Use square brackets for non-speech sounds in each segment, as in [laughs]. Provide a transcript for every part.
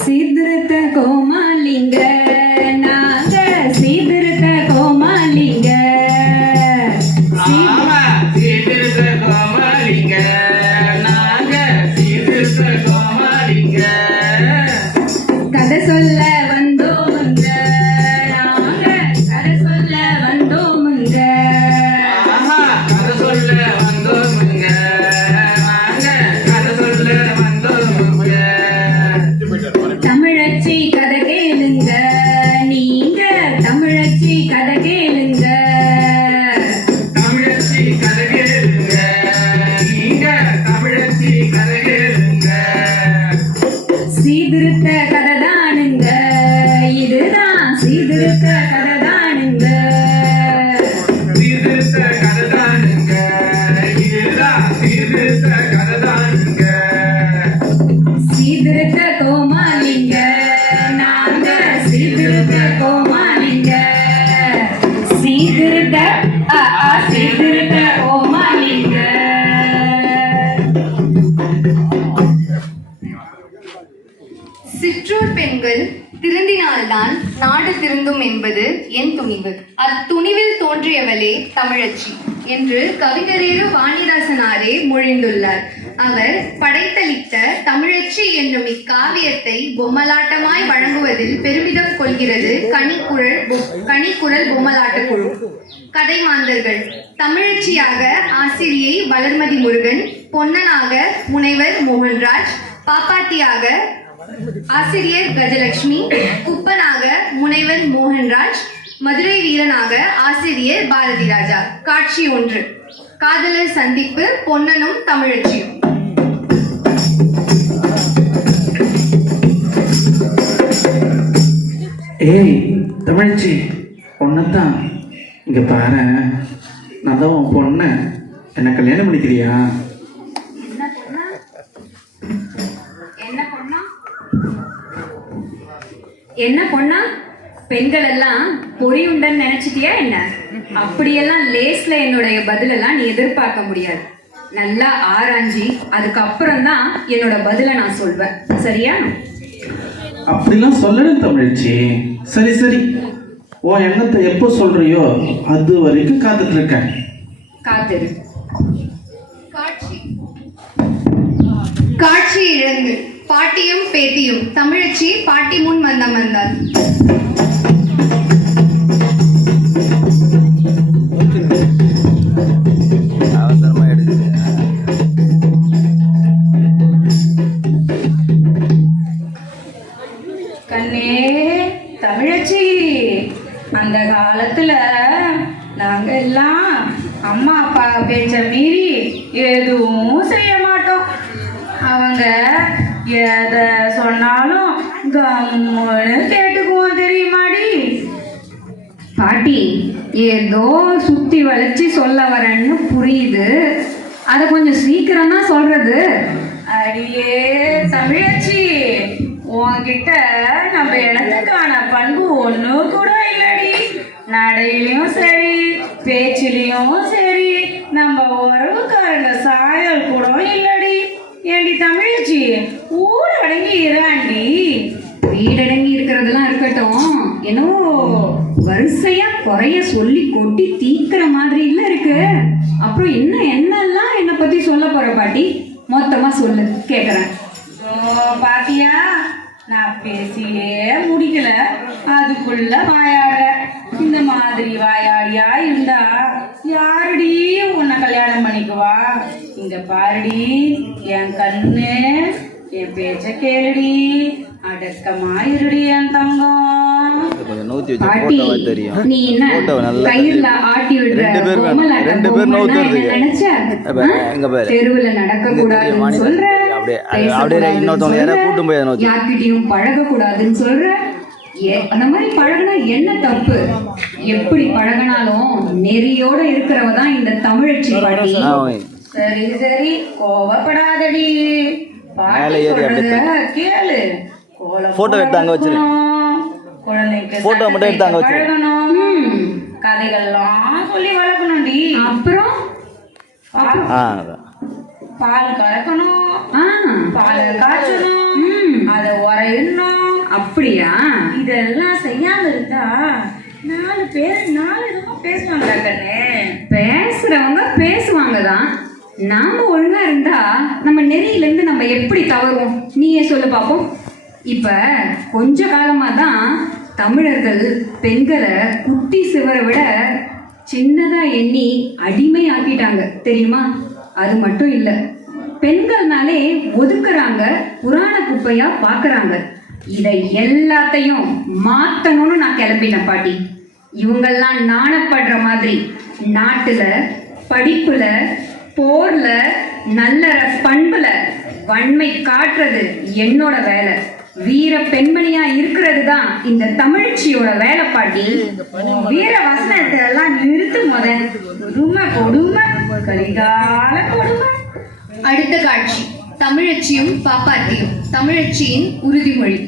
சீர்திருத்த கோமாலிங்க சீர்திருத்த கதை தானுங்க நாடு என்பது என் துணிவு. அத்துணிவில் தோன்றியவளே தமிழச்சி என்று கவிஞரேறு வாணிதாசனாரே மொழிந்துள்ளார். அவர் படைத்தளித்த தமிழச்சி என்னும் இக்காவியத்தை பொம்மலாட்டமாய் வழங்குவதில் பெருமிதம் கொள்கிறது கனிக்குழல் கனிக்குழல் கனிக்குரல் பொம்மலாட்ட குழு. கதை மாந்தர்கள் தமிழச்சியாக ஆசிரியை வளர்மதி முருகன் பொன்னனாக முனைவர் மோகன்ராஜ் பாப்பாத்தியாக ஆசிரியர் கஜலட்சுமி குப்பனாக முனைவர் மோகன்ராஜ் மதுரை வீரனாக ஆசிரியர் பாரதி ராஜா. காட்சி ஒன்று. காதலர் சந்திப்பு பொன்னனும் தமிழச்சியும். ஏய் தமிழ்ச்சி பொண்ணுத்தான் இங்க பாரு. நான் தான் உன் பொண்ணு. என்ன கல்யாணம் பண்ணிக்கிறியா? என்ன பொண்ணா? பெண்கள் எல்லாம் பொறி உண்டன்னு நினைச்சிட்டியா என்ன? அப்படியெல்லாம் லேஸ்ல என்னுடைய பதிலெல்லாம் நீ எதிர்பார்க்க முடியாது. நல்லா ஆராய்ஞ்சி அதுக்கப்புறம் தான் என்னோட பதிலை நான் சொல்வேன். சரியா? அப்படிலாம் சொல்லணும் தமிழ்ச்சி. சரி சரி. உன் எண்ணத்தை எப்போ சொல்றியோ அது வரைக்கும் காத்துட்டு இருக்கேன் காத்திரு. காட்சி. காட்சி இழந்து. பாட்டியும் பேத்தியும். தமிழச்சி பாட்டி முன் அவசரமா எடுக்குது கண்ணே தமிழச்சி அந்த காலத்துல கேட்டுக்குவோம் தெரியுமாடி? பாட்டி ஏதோ சுத்தி வளைச்சி சொல்ல வரேன்னு புரியுது. அதை கொஞ்சம் சீக்கிரம் தான் சொல்றது. அடியே தமிழச்சி உன்கிட்ட நம்ம இடத்துக்கான பண்பு ஒண்ணு கூட இல்லடி. நடையிலையும் சரி பேச்சிலையும் சரி நம்ம உறவுக்காரங்க சாயல் கூட இல்லடி. ஏண்டி தமிழச்சி ஊர் அடங்கி வரிசையா குறைய சொல்லி கொட்டி தீக்கிற மாதிரி இல்ல இருக்கு. அப்புறம் என்ன என்னெல்லாம் என்னை பத்தி சொல்ல போற பாட்டி? மொத்தமா சொல்லு கேக்குறேன். பாத்தியா? நான் பேசியே முடிக்கல. அதுக்குள்ள வாயாடுற இந்த மாதிரி வாயாடியா இருந்தா யாருடி உன்னை கல்யாணம் பண்ணிக்குவா? இங்க பாருடி என் கண்ணு என் பேச்ச கேளுடி. அடக்கமா இருடி என் தங்கம். கொஞ்சம் நூத்தி வச்சு பாட்டி போட்டோவா தெரியும் போட்டோவை நல்லா ரெண்டு பேர் வேணும். ரெண்டு பேர் ஆ? இங்க பாரு. தெருவுல சொல்ற. அப்படியே, அப்படியே இன்னொருத்தவங்க யாராவது கூட்டும் போய் அதை நோக்கி. யார்கிட்டயும் பழக கூடாதுன்னு சொல்ற அந்த மாதிரி பழகுனா என்ன தப்பு எப்படி பழகினாலும் நெறியோட இருக்கிறவ தான் இந்த தமிழச்சி பாட்டி. சரி சரி கோவப்படாதடி பாட்டி கேளு Photo எடுத்து அங்க வச்சிரு. Photo மட்டும் எடுத்து அங்க வச்சிரு. பழகணும். கதைகள்லாம் சொல்லி வளர்க்கணும்டி. அப்புறம்? ஆ அதான். பால் கறக்கணும். ஆ. பால் காய்ச்சணும். ம். அத உரையணும். அப்படியா? இதெல்லாம் செய்யாம இருந்தா நாலு பேர் நாலு விதமா பேசுவாங்க கண்ணே. பேசுறவங்க பேசுவாங்க தான் நாம ஒழுங்கா இருந்தா நம்ம நெறியில இருந்து நம்ம எப்படி தவறுவோம்? நீயே சொல்லு பாப்போம். இப்ப கொஞ்ச காலமா தான் தமிழர்கள் பெண்களை குட்டி சிவரை விட சின்னதா எண்ணி அடிமை ஆக்கிட்டாங்க தெரியுமா? அது மட்டும் இல்ல. பெண்கள்னாலே ஒதுக்குறாங்க புராண குப்பையா பாக்குறாங்க. இதை எல்லாத்தையும் மாத்தணும்னு நான் கிளம்பினேன் பாட்டி. இவங்கெல்லாம் நாணப்படுற மாதிரி நாட்டுல படிப்புல போர்ல நல்ல பண்புல வன்மை காட்டுறது என்னோட வேலை. வீர பெண்மணியா இருக்கிறது தான் இந்த தமிழ்ச்சியோட வேலை பாட்டி வீர வசனத்தை எல்லாம் நிறுத்து முத. கொடுமை கொடுமை கலிகால கொடுமை அடுத்த காட்சி. தமிழச்சியும் பாப்பாத்தியும். தமிழச்சியின் உறுதிமொழி.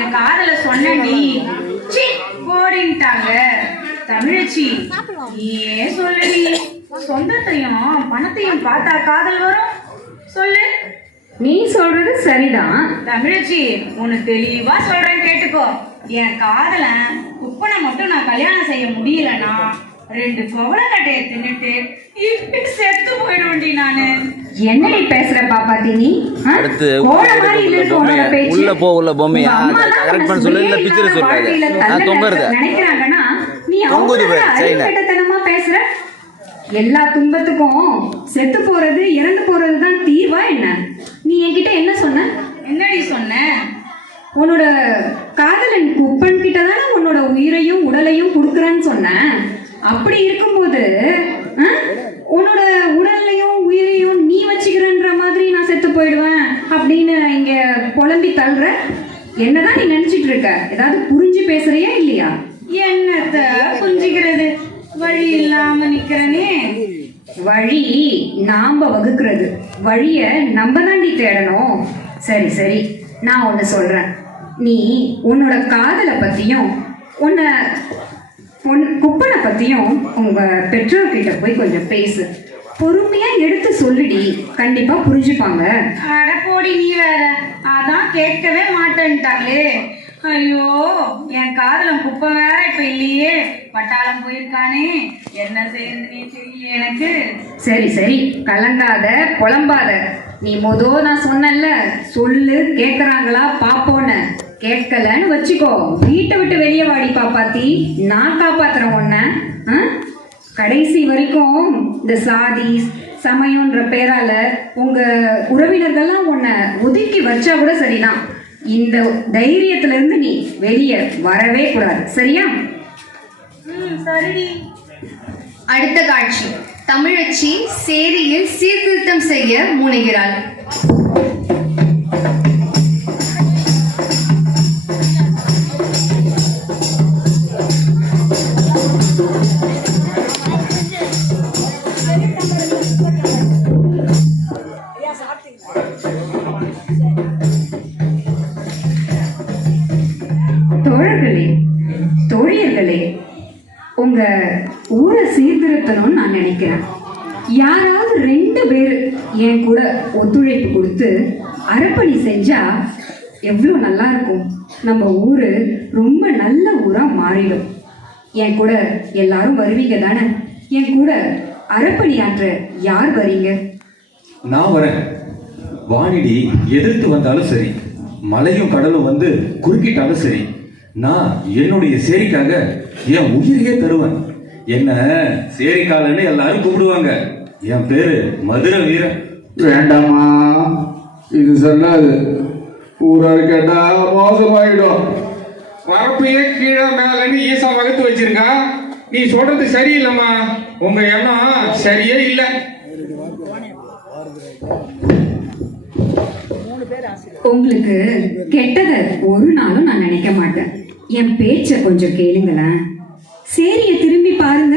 என் காதல சொன்னடி சி போடின்ட்டாங்க. தமிழச்சி நீயே சொல்லுடி சொந்தத்தையும் பணத்தையும் பார்த்தா காதல் வரும். சொல்லு. நீ சொல்றது சரிதான். தமிழச்சி உன்னை தெளிவா சொல்றேன் கேட்டுக்கோ. என் காதலன் உப்பனை மட்டும் நான் கல்யாணம் செய்ய முடியலன்னா ரெண்டு கொவளக்கட்டையை தின்னுட்டு இப்படி செத்து போயிடுவேன்டி நானு என்னடி பேசுற பாப்பாத்தி நீ ஆ? அடுத்து. உள்ள போ, உள்ள பொம்மையா? தான் உன்னை பண்ண சொல்லு, இல்ல picture சொல்லாத. நான் தொங்குறது. நினைக்கிறாங்கன்னா நீ தொங்குது பாரு, பேசுற எல்லா துன்பத்துக்கும் செத்து போறது இறந்து போறது தான் தீர்வா என்ன நீ என்கிட்ட என்ன சொன்ன என்னடி சொன்ன உன்னோட காதலன் குப்பன் கிட்ட தானே உன்னோட உயிரையும் உடலையும் கொடுக்குறேன்னு சொன்னேன் அப்படி இருக்கும்போது உன்னோட உடல்லையும் உயிரையும் நீ வச்சுக்கிறன்ற மாதிரி நான் செத்து போயிடுவேன் அப்படின்னு இங்க புலம்பி தள்ளுற? என்னதான் நீ நினைச்சிட்டு இருக்க? ஏதாவது புரிஞ்சு பேசுறியா இல்லையா? என்னத்த புரிஞ்சுக்கிறது? வழி இல்லாம நிக்கிறனே. வழி நாம வகுக்கிறது. வழிய நம்ம தாண்டி தேடணும். சரி சரி. நான் ஒன்று சொல்றேன். நீ உன்னோட காதலை பத்தியும் உன்னை உன் குப்பனை பத்தியும் உங்க பெற்றோர்கிட்ட போய் கொஞ்சம் பேசு. பொறுமையா எடுத்து சொல்லுடி. கண்டிப்பா புரிஞ்சுப்பாங்க. அட போடி நீ வேற. அதான் கேட்கவே மாட்டேன்ட்டாங்களே ஐயோ என் காதலன் குப்பை வேற இப்ப இல்லையே. பட்டாளம் போயிருக்கானே. என்ன செய்யறதுனே தெரியல எனக்கு. சரி சரி. கலங்காத புலம்பாத. நீ மொதோ நான் சொன்னேன்ல. சொல்லு கேக்குறாங்களா பாப்போன்னு. கேட்கலன்னு வச்சுக்கோ. வீட்டை விட்டு வெளியே வாடி பாப்பாத்தி. நான் காப்பாத்துறேன் உன்ன. ஆ? கடைசி வரைக்கும் இந்த சாதி சமயம்ன்ற பேரால உங்க உறவினர்கள்லாம் உன்னை ஒதுக்கி வச்சா கூட சரிதான். இந்த தைரியத்துல இருந்து நீ வெளியே வரவே கூடாது. சரியா? அடுத்த காட்சி. தமிழச்சி சேரியில் சீர்திருத்தம் செய்ய முனைகிறாள். நினைக்கிறேன். யாராவது ரெண்டு பேர் என் கூட ஒத்துழைப்பு கொடுத்து அறப்பணி செஞ்சா எவ்வளோ நல்லா இருக்கும். நம்ம ஊர் ரொம்ப நல்ல ஊரா மாறிடும். என் கூட எல்லாரும் வருவீங்க தானே? என் கூட அறப்பணியாற்ற யார் வரீங்க? நான் வரேன். வானிடி எதிர்த்து வந்தாலும் சரி மலையும் கடலும் வந்து குறுக்கிட்டாலும் சரி நான் என்னுடைய சேரிக்காக என் உயிரையே தருவேன். என்ன? சேரிக்காலன்னு எல்லாரும் கூப்பிடுவாங்க. என் பேரு மதுரை வீரன். வேண்டாமா இது சொல்லாது. ஊரார் கேட்டா மோசமாயிடும். வரப்பையே கீழே மேலன்னு ஈசா வகுத்து வச்சிருக்கான் நீ சொல்றது சரியில்லைம்மா. உங்க எண்ணம் சரியே இல்லை. உங்களுக்கு கெட்டத ஒரு நாளும் நான் நினைக்க மாட்டேன். என் பேச்ச கொஞ்சம் கேளுங்களேன். சேரிய திரும்பி பாருங்க.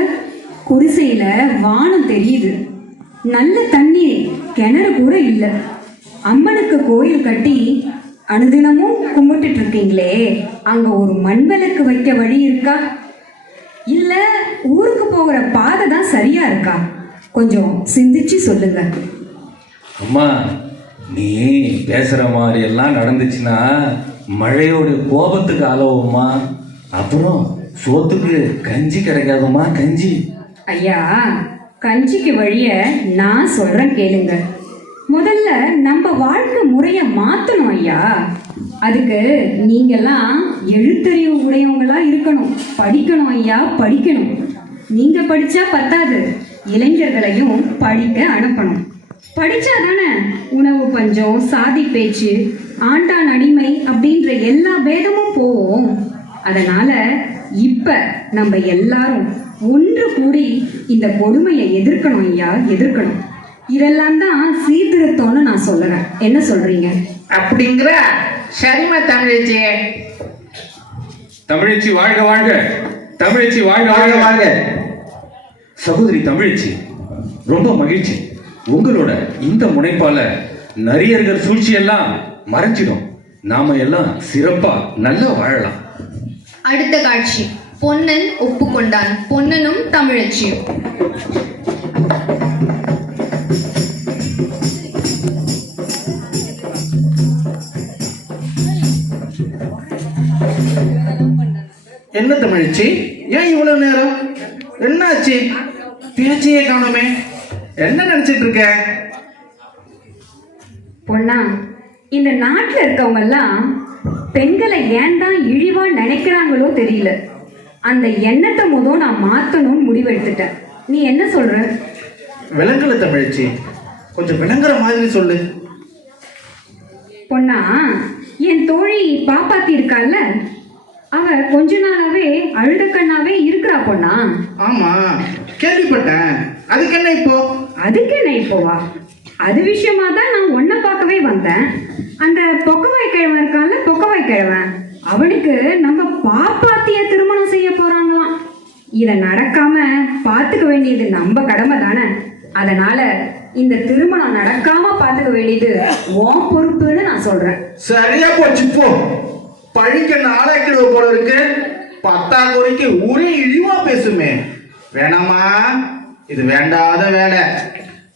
குடிசையில வானம் தெரியுது. நல்ல தண்ணீர் கிணறு கூட இல்ல. அம்மனுக்கு கோயில் கட்டி அனுதினமும் கும்பிட்டுட்டு இருக்கீங்களே. அங்க ஒரு மண்மெளக்கு வைக்க வழி இருக்கா? இல்ல ஊருக்கு போகிற பாதை தான் சரியா இருக்கா? கொஞ்சம் சிந்திச்சு சொல்லுங்க. அம்மா நீ பேசுற மாதிரி எல்லாம் நடந்துச்சுன்னா மழையோட கோபத்துக்கு அளவுமா அப்புறம் சோத்துக்கு கஞ்சி கிடைக்காதும்மா கஞ்சி. ஐயா கஞ்சிக்கு வழிய நான் சொல்றேன் கேளுங்க. முதல்ல நம்ம வாழ்க்கை முறைய மாத்தணும் ஐயா. அதுக்கு நீங்கெல்லாம் எழுத்தறிவு உடையவங்களா இருக்கணும். படிக்கணும் ஐயா படிக்கணும். நீங்க படிச்சா பத்தாது. இளைஞர்களையும் படிக்க அனுப்பணும். படிச்சா தானே உணவு பஞ்சம் சாதி பேச்சு ஆண்டான் அடிமை அப்படின்ற எல்லா பேதமும் போவோம் அதனால இப்ப நம்ம எல்லாரும் ஒன்று கூடி இந்த கொடுமையை எதிர்க்கணும் ஐயா எதிர்க்கணும். இதெல்லாம் தான் சீர்திருத்தம்னு நான் சொல்லுறேன். என்ன சொல்றீங்க? அப்படிங்கிற சரிம்மா தமிழச்சி. தமிழச்சி வாழ்க வாழ்க. தமிழச்சி வாழ்க. வாழ்க வாழ்க. சகோதரி தமிழச்சி ரொம்ப மகிழ்ச்சி. உங்களோட இந்த முனைப்பால நரியர்கள் சூழ்ச்சியெல்லாம் மறைஞ்சிடும். நாம எல்லாம் சிறப்பா நல்லா வாழலாம். அடுத்த காட்சி. பொன்னன் ஒப்புக்கொண்டான். பொன்னனும் தமிழச்சியும் என்ன தமிழ்ச்சி? ஏன் இவ்வளவு நேரம்? என்னாச்சு? பேச்சையே காணுமே. என்ன நினைச்சிட்டு இருக்க? பொண்ணா இந்த நாட்டில் இருக்கவங்க எல்லாம் பெண்களை ஏன் தான் இழிவா நினைக்கிறாங்களோ தெரியல. அந்த எண்ணத்தை முதல் நான் மாத்தணும்னு முடிவெடுத்துட்டேன். நீ என்ன சொல்ற? விளங்கல தமிழ்ச்சி கொஞ்சம் விளங்குற மாதிரி சொல்லு. பொண்ணா என் தோழி பாப்பாத்தி இருக்கால்ல? அவ கொஞ்ச நாளாவே அழுத கண்ணாவே இருக்கிறா பொண்ணா? ஆமா கேள்விப்பட்டேன். அதுக்கு என்ன இப்போ? அதுக்கு என்ன இப்போவா? அது விஷயமா தான் நான் உன்னை பார்க்கவே வந்தேன். அந்த பொக்கவாய் கிழவன் இருக்கான்ல பொக்கவாய் கிழவன். அவனுக்கு நம்ம பாப்பாத்திய திருமணம் செய்ய போறாங்களாம். இத நடக்காம பார்த்துக்க வேண்டியது நம்ம கடமை தானே. அதனால இந்த திருமணம் நடக்காம பாத்துக்க வேண்டியது உன் பொறுப்புன்னு நான் சொல்றேன். சரியா போச்சு போ. பழிக்க நாளைக்கு போல இருக்கு. பத்தாக்குறைக்கு ஒரே இழிவா பேசுமே. வேணாமா? இது வேண்டாத வேலை.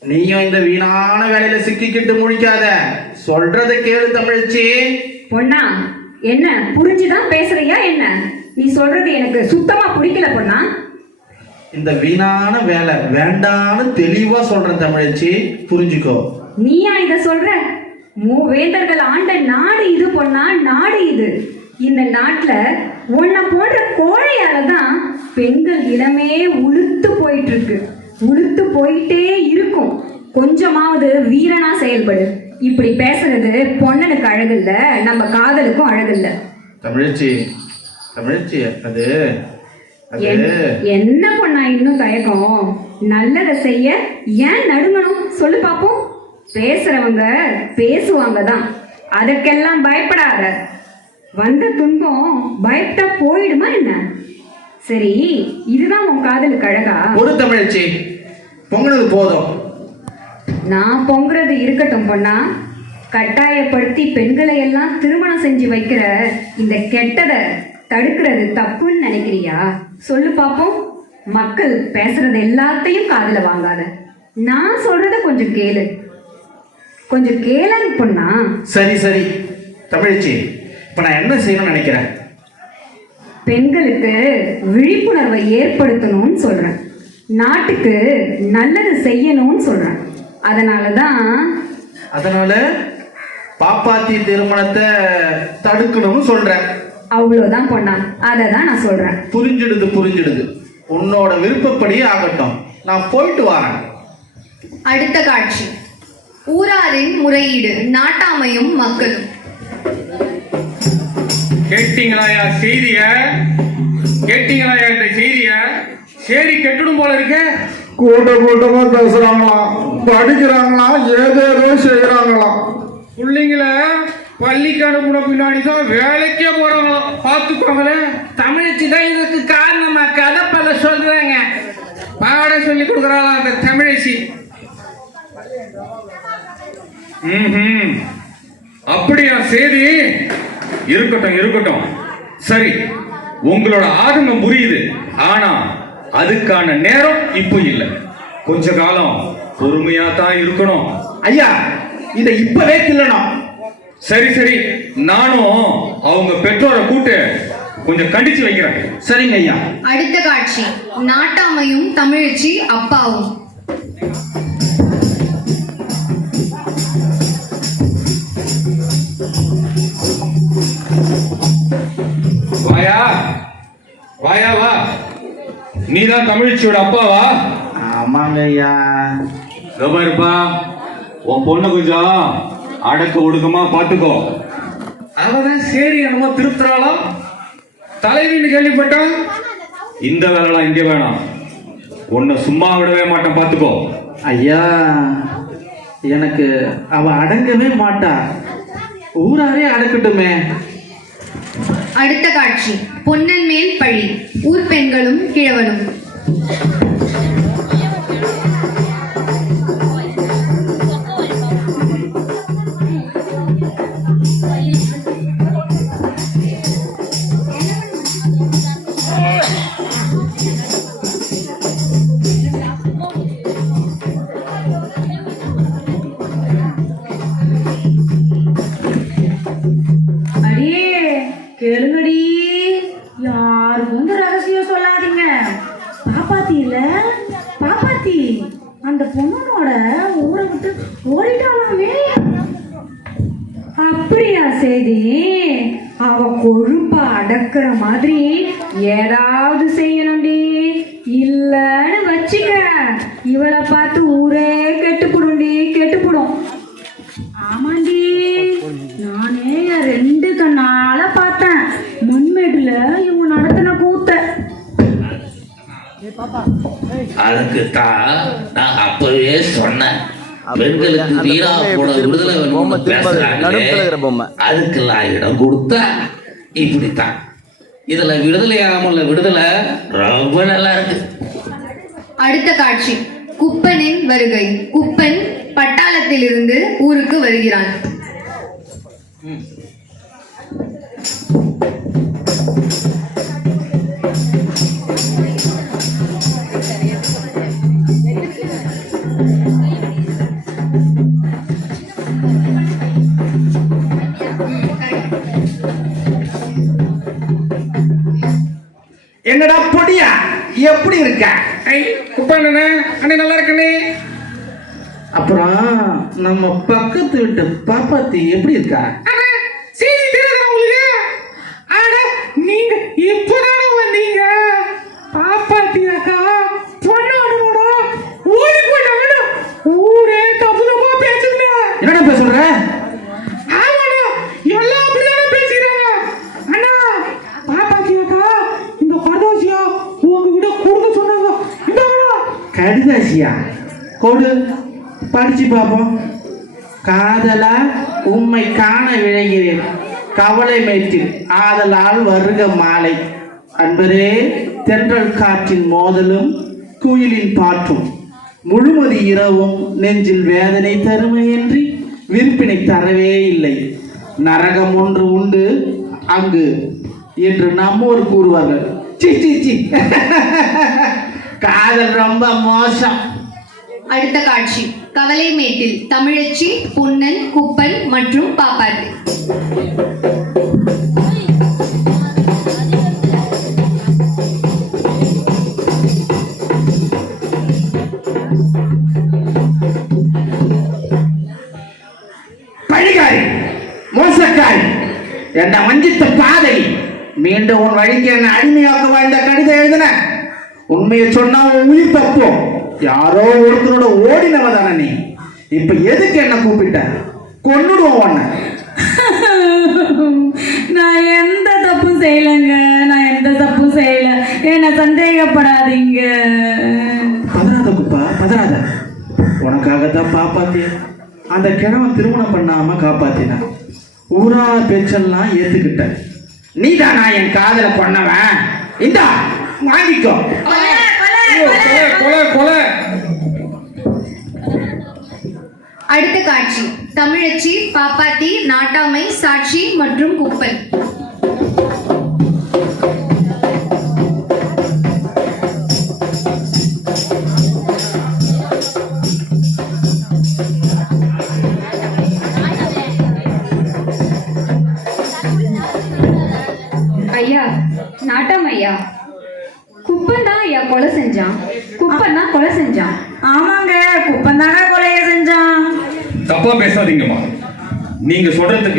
நீயும் இந்த வீணான வேலையில சிக்கிக்கிட்டு முழிக்காத. சொல்றத கேளு தமிழ்ச்சி. பொண்ணா என்ன? புரிஞ்சுதான் பேசுறியா என்ன? நீ சொல்றது எனக்கு சுத்தமா பிடிக்கல பொண்ணா. இந்த வீணான வேலை வேண்டான்னு தெளிவா சொல்றேன் தமிழ்ச்சி. புரிஞ்சுக்கோ. நீயா இத சொல்ற? மூவேந்தர்கள் ஆண்ட நாடு இது பொண்ணா நாடு இது. இந்த நாட்டுல உன்னை போன்ற கோழையால தான் பெண்கள் இளமே உளுத்து போயிட்டு இருக்கு. உளுத்து போயிட்டே இருக்கும். கொஞ்சமாவது வீரனா செயல்படு. இப்படி பேசுறது பொண்ணனுக்கு அழகில்ல நம்ம காதலுக்கும் அழகில்ல. தமிழ்ச்சி தமிழ்ச்சி அது அது. என்- என்ன பொண்ணா இன்னும் தயக்கம்? நல்லதை செய்ய ஏன் நடுங்கணும்? சொல்லு பாப்போம். பேசுறவங்க பேசுவாங்க தான். அதுக்கெல்லாம் பயப்படாத. வந்த துன்பம் பயப்பட்டா போயிடுமா என்ன? சரி இதுதான் உன் காதலுக்கு அழகா? ஒரு தமிழ்ச்சி பொங்கினது போதும். நான் பொங்குறது இருக்கட்டும் பொண்ணா. கட்டாயப்படுத்தி பெண்களை எல்லாம் திருமணம் செஞ்சு வைக்கிற இந்த கெட்டதை தடுக்கிறது தப்புன்னு நினைக்கிறியா? சொல்லு பாப்போம். மக்கள் பேசுறது எல்லாத்தையும் காதுல வாங்காத. நான் சொல்றத கொஞ்சம் கேளு. கொஞ்சம் கேளு பொண்ணா. சரி சரி. தமிழ்ச்சி இப்ப நான் என்ன செய்யணும்னு நினைக்கிறேன்? பெண்களுக்கு விழிப்புணர்வை ஏற்படுத்தணும்னு சொல்றேன். நாட்டுக்கு நல்லது செய்யணும்னு சொல்றேன். அதனால தான் அதனால பாப்பாத்தி திருமணத்தை தடுக்கணும்னு சொல்றேன். அவ்வளோதான் பொண்ணா. அதை தான் நான் சொல்றேன். புரிஞ்சிடுது புரிஞ்சிடுது. உன்னோட விருப்பப்படி ஆகட்டும். நான் போயிட்டு வரேன். அடுத்த காட்சி. ஊராரின் முறையீடு நாட்டாமையும் மக்களும். கேட்டீங்களாயா செய்திய? கேட்டீங்களாயா இந்த செய்திய? சரி கெட்டுடும் போல இருக்க. கூட்ட கூட்டமா பேசுறாங்களாம் படிக்கிறாங்களாம் ஏதேதோ செய்யறாங்களாம் பிள்ளைங்கள பள்ளிக்கு அனுப்புன பின்னாடி தான் வேலைக்கே போறாங்களாம் பார்த்துக்கோங்களேன் தமிழச்சி தான் இதுக்கு காரணமா? கதை பல சொல்றாங்க. பாடம் சொல்லி கொடுக்குறாளாம் அந்த தமிழச்சி. அப்படியா செய்தி இருக்கட்டும் இருக்கட்டும். சரி உங்களோட ஆதங்கம் புரியுது. ஆனா அதுக்கான நேரம் இப்போ இல்லை. கொஞ்ச காலம் பொறுமையா தான் இருக்கணும். ஐயா இதை இப்பவே கிள்ளணும். சரி சரி. நானும் அவங்க பெற்றோரை கூட்டு கொஞ்சம் கண்டிச்சு வைக்கிறேன். சரிங்க ஐயா. அடுத்த காட்சி. நாட்டாமையும் தமிழச்சி அப்பாவும். வாயா வா. நீதான் தமிழ்ச்சியோட அப்பாவா? ஆமாங்க ஐயா இதோ பாருப்பா உன் பொண்ணு கொஞ்சம் அடக்க ஒடுக்கமா பாத்துக்கோ. அவதான் சரி என்னமோ திருத்துறாளாம் தலைவின்னு கேள்விப்பட்டான் இந்த வேலைலாம் இங்க வேணாம். உன்னை சும்மா விடவே மாட்டேன் பாத்துக்கோ. ஐயா எனக்கு அவ அடங்கவே மாட்டா. ஊராரே அடக்கட்டுமே. அடுத்த காட்சி. பொன்னன் மேல் பழி ஊர் பெண்களும் கிழவனும். அதுக்கு தான் நான் அப்பவே சொன்னேன். பெண்களுக்கு விடுதலை வேணும்னு. அதுக்கெல்லாம் இடம் கொடுத்தா இப்படித்தான். இதுல விடுதலை ஆகாமல விடுதலை ரொம்ப நல்லா இருக்கு. அடுத்த காட்சி. குப்பனின் வருகை. குப்பன் பட்டாளத்திலிருந்து ஊருக்கு வருகிறான். எப்படி இருக்க ஐ அண்ணே நல்லா இருக்கண்ணே. அப்புறம் நம்ம பக்கத்து வீட்டு பாப்பாத்தி எப்படி இருக்கா செய்தி தெரியுதா உங்களுக்கு அட நீங்க இப்பதானே வந்தீங்க பாப்பாத்தியாக்கா பொண்ணோட ஓடி போயிட்டாங்கன்னு ஊரே தப்பு தப்பா பேசுங்க என்னடா பேச சொல்ற ஆமாண்ணா எல்லாம் அப்படிதானே பேசிக்கிறாங்க அண்ணா பாப்பாத்தியாக்கா இந்த கர்தாசியா உங்ககிட்ட கொடுக்க சொன்னாங்க இந்தாங்கண்ணா கடிதாசியா கொடு படிச்சு பார்ப்போம் காதலா உம்மை காண விழைகிறேன். கவலை மேற்றில் ஆதலால் வருக மாலை. அன்பரே தென்றல் காற்றின் மோதலும் குயிலின் பாட்டும் முழுமதி இரவும் நெஞ்சில் வேதனை தருமையின்றி விருப்பினை தரவே இல்லை. நரகம் ஒன்று உண்டு அங்கு என்று நம்மோர் கூறுவார்கள். C C C. [laughs] காதல் ரொம்ப மோசம். அடுத்த காட்சி. கவலை மேட்டில் தமிழச்சி பொன்னன் குப்பன் மற்றும் பாப்பாத்தி. பழிகாரி மோசக்காரி என்ன வஞ்சித்த பாதை மீண்டும் உன் வழிக்கு என்ன அடிமையாக்குவா இந்த கடிதம் எழுதின. உண்மையை சொன்னா உன் உயிர் தப்போம். யாரோ ஒருத்தரோட ஓடினவ தானே நீ? இப்ப எதுக்கு என்ன கூப்பிட்ட? கொன்னுடுவோம் உன்னை. [laughs] நான் எந்த தப்பும் செய்யலைங்க. நான் எந்த தப்பும் செய்யல. என்ன சந்தேகப்படாதீங்க. பதறாத குப்பா பதறாத. உனக்காகத்தான் பாப்பாத்திய அந்த கிழவன் திருமணம் பண்ணாம காப்பாத்தின ஊரா பேச்செல்லாம் ஏத்துக்கிட்ட நீதானா என் காதல பண்ணவன்? இந்தா வாங்கிக்கோ. அடுத்த காட்சி. தமிழச்சி பாப்பாத்தி நாட்டாமை சாட்சி மற்றும் குப்பன்.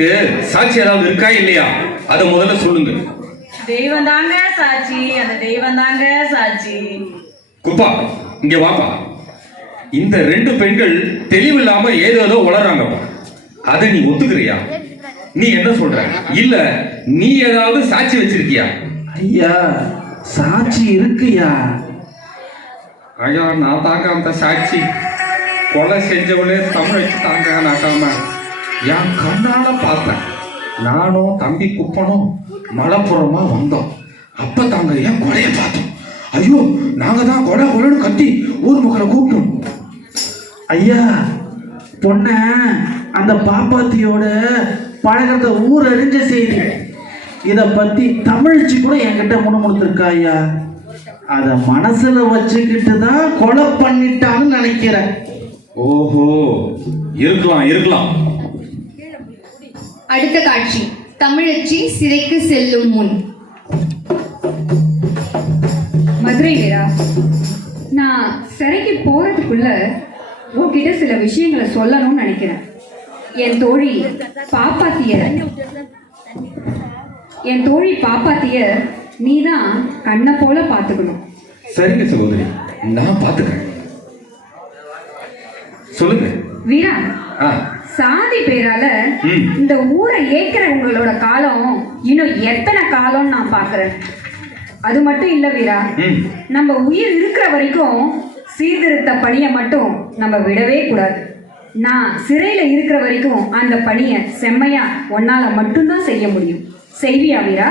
சொல்றதுக்கு சாட்சி ஏதாவது இருக்கா இல்லையா? அதை முதல்ல சொல்லுங்க. தெய்வம் தாங்க சாட்சி அந்த தெய்வம் தாங்க சாட்சி. குப்பா இங்க வாப்பா. இந்த ரெண்டு பெண்கள் தெளிவில்லாம ஏதோ ஏதோ உளறாங்கப்பா அதை நீ ஒத்துக்கிறியா? நீ என்ன சொல்ற? இல்ல நீ ஏதாவது சாட்சி வச்சிருக்கியா? ஐயா சாட்சி இருக்குயா ஐயா நான் தாங்க அந்த சாட்சி. கொலை செஞ்சவளே தமிழ் வச்சு தாங்க நாட்டாம என் கண்ணால பார்த்தேன். நானும் தம்பி குப்பனும் மலப்புறமா வந்தோம். அப்ப தாங்க ஏன் கொலையை பார்த்தோம். ஐயோ நாங்க தான் கொலை கொலைன்னு கத்தி ஊர் மக்களை கூப்பிட்டோம். ஐயா பொண்ண அந்த பாப்பாத்தியோட பழகிறத ஊர் அறிஞ்ச செய்தி. இதை பத்தி தமிழ்ச்சி கூட என்கிட்ட முணுமுணுத்திருக்கா ஐயா? அதை மனசுல வச்சுக்கிட்டு தான் கொலை பண்ணிட்டான்னு நினைக்கிறேன். ஓஹோ இருக்கலாம் இருக்கலாம். அடுத்த காட்சி. தமிழச்சி சிறைக்கு செல்லும் முன். மதுரை வீரா நான் சிறைக்கு போறதுக்குள்ள உன்கிட்ட சில விஷயங்களை சொல்லணும்னு நினைக்கிறேன். என் தோழி பாப்பாத்திய என் தோழி பாப்பாத்திய நீ தான் கண்ணை போல பார்த்துக்கணும். சரிங்க சகோதரி நான் பாத்துக்கிறேன் சொல்லுங்க. வீரா ஆ. சாதி பேரால. இந்த ஊரை ஏக்கிற உங்களோட காலம் இன்னும் எத்தனை காலம்னு நான் பார்க்கறேன். அது மட்டும் இல்ல வீரா. நம்ம உயிர் இருக்கிற வரைக்கும் சீர்திருத்த பணியை மட்டும் நம்ம விடவே கூடாது. நான் சிறையில இருக்கிற வரைக்கும் அந்த பணியை செம்மையா உன்னால மட்டும்தான் செய்ய முடியும். செய்வியா வீரா?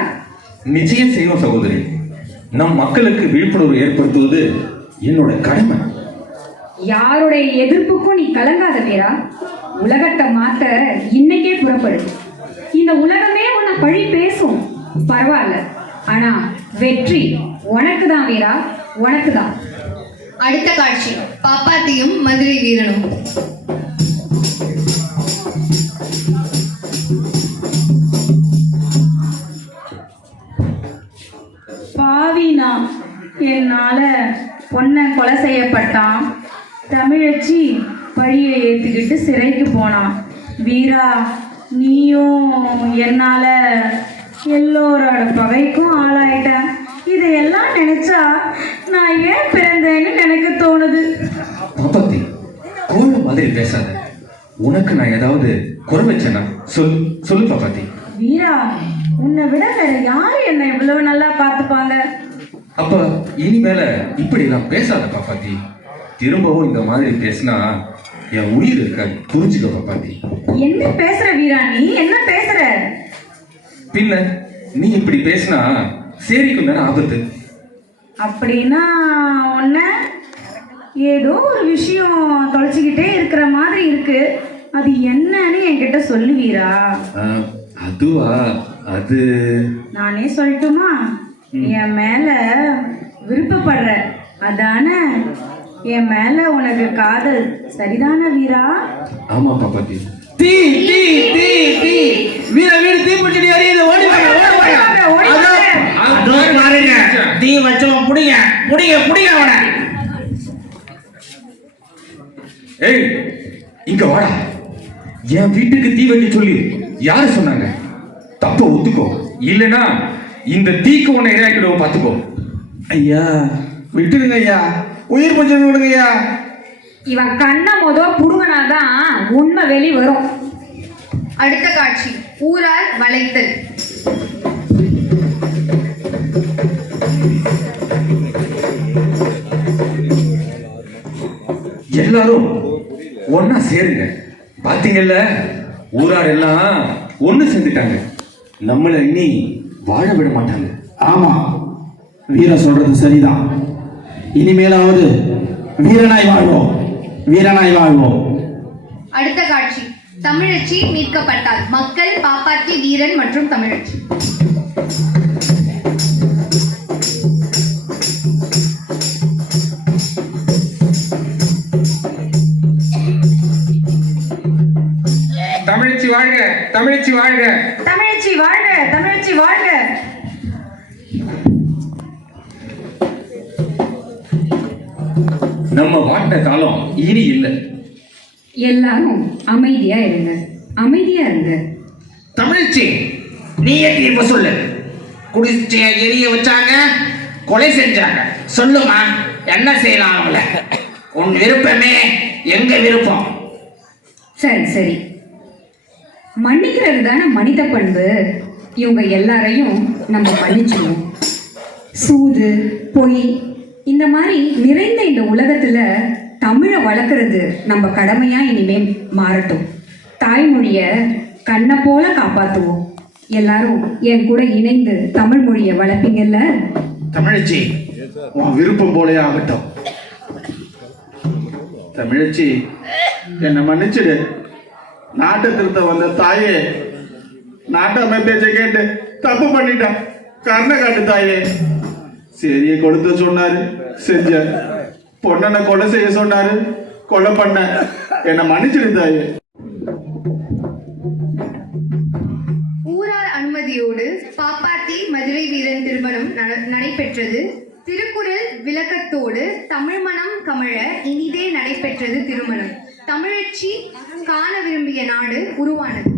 நிச்சயம் செய்வோம் சகோதரி. நம் மக்களுக்கு விழிப்புணர்வு ஏற்படுத்துவது என்னோட கடமை. யாருடைய எதிர்ப்புக்கும் நீ கலங்காத வீரா. உலகத்தை மாத்த இன்னைக்கே புறப்படு இந்த உலகமே உன்னை பழி பேசும். பரவாயில்ல. ஆனா வெற்றி உனக்கு தான் வீரா. உனக்கு தான் அடுத்த காட்சி. பாப்பாத்தியும் மதுரை வீரனும். பாவினா என்னால பொண்ணை கொலை செய்யப்பட்டான். தமிழச்சி பழியை ஏத்துக்கிட்டு சிறைக்கு போனான். வீரா நீயும் என்னால எல்லோரோட பகைக்கும் ஆளாயிட்ட. இதையெல்லாம் நினைச்சா நான் ஏன் பிறந்தேன்னு எனக்கு தோணுது. பாப்பாத்தி கோழ மாதிரி பேசாத. உனக்கு நான் ஏதாவது குறை வச்சேனா சொல் சொல்லு பாப்பாத்தி வீரா உன்னை விட வேற யாரு என்ன இவ்வளவு நல்லா பார்த்துப்பாங்க? அப்ப இனிமேல இப்படி எல்லாம் பேசாத பாப்பாத்தி திரும்பவும் இந்த மாதிரி பேசினா என் உயிர் இருக்காது புரிஞ்சுக்க பாப்பாத்தி. என்ன பேசுற வீரா நீ? என்ன பேசுற? பின்ன நீ இப்படி பேசினா சேரிக்கும் தானே ஆபத்து. அப்படின்னா உன்ன ஏதோ ஒரு விஷயம் தொலைச்சிக்கிட்டே இருக்கிற மாதிரி இருக்கு. அது என்னன்னு என்கிட்ட சொல்லுவீரா அதுவா? அது நானே சொல்லட்டுமா? என் மேல விருப்பப்படுற அதானே? என் மேல உனக்கு காதல் சரிதானே வீரா? ஆமா பாப்பாத்தி தீ தீ தீ தீ. வீர வீடு தீப்பிடிச்சு எரியுது ஓடி வாங்க ஓடி வாங்க ஓடி வாங்க. பாருங்க தீ வச்சவன் புடிங்க புடிங்க புடிங்க அவனை. ஏய் இங்க வாடா. என் வீட்டுக்கு தீ வைக்க சொல்லி யாரு சொன்னாங்க? தப்ப ஒத்துக்கோ. இல்லனா இந்த தீக்கு உன்னை இரையாக்கிடுவோம் பாத்துக்கோ. ஐயா விட்டுடுங்க ஐயா. உயிர் பஞ்சம் விடுங்க ஐயா இவன் கண்ணை மொத புடுங்கினாதான் உண்மை வெளி வரும். அடுத்த காட்சி ஊரார் வளைத்தல். எல்லாரும் ஒன்னா சேருங்க. பாத்தீங்கல்ல ஊரார் எல்லாம் ஒண்ணு சேர்ந்துட்டாங்க. நம்மள இனி வாழ விட மாட்டாங்க. ஆமா வீரன் சொல்றது சரிதான். இனிமேலாவது வீரனாய் வாழ்வோம். வீரனாய் வாழ்வோம். அடுத்த காட்சி. தமிழச்சி மீட்கப்பட்டார். மக்கள் பாப்பாத்தி வீரன் மற்றும் தமிழச்சி. தமிழச்சி வாழ்க தமிழச்சி வாழ்க. தமிழச்சி வாழ்க தமிழச்சி வாழ்க. நம்ம வாட்ட காலம் இனி இல்லை. எல்லாரும் அமைதியா இருங்க. அமைதியா இருங்க. தமிழ்ச்சி நீயே தீர்ப்பு சொல்லு. குடிச்சிய எரிய வச்சாங்க கொலை செஞ்சாங்க. சொல்லுமா என்ன செய்யலாம் அவங்கள உன் விருப்பமே எங்க விருப்பம்? சரி சரி. மன்னிக்கிறது தானே மனித பண்பு. இவங்க எல்லாரையும் நம்ம மன்னிச்சிடுவோம் சூது பொய் இந்த மாதிரி நிறைந்த இந்த உலகத்துல தமிழை வளர்க்குறது நம்ம கடமையா இனிமே மாறட்டும். தாய்மொழிய கண்ணை போல காப்பாத்துவோம். எல்லாரும் என் கூட இணைந்து தமிழ் மொழியை வளர்ப்பீங்கல்ல? தமிழச்சி உன் விருப்பம் போலே ஆகட்டும். தமிழச்சி என்னை மன்னிச்சிடு. நாட்டை திருத்த வந்த தாயே நாட்டாம பேச்சை கேட்டு தப்பு பண்ணிட்டான். கண்ணை காட்டு தாயே. சரியை கொடுத்து சொன்னாரு செஞ்ச பொண்ணனை கொலை செய்ய சொன்னாரு கொலை பண்ண என்ன மன்னிச்சிடு ஊரார் அனுமதியோடு பாப்பாத்தி மதுரை வீரன் திருமணம் நட- நடைபெற்றது. திருக்குறள் விளக்கத்தோடு தமிழ் மனம் கமழ இனிதே நடைபெற்றது திருமணம். தமிழச்சி காண விரும்பிய நாடு உருவானது.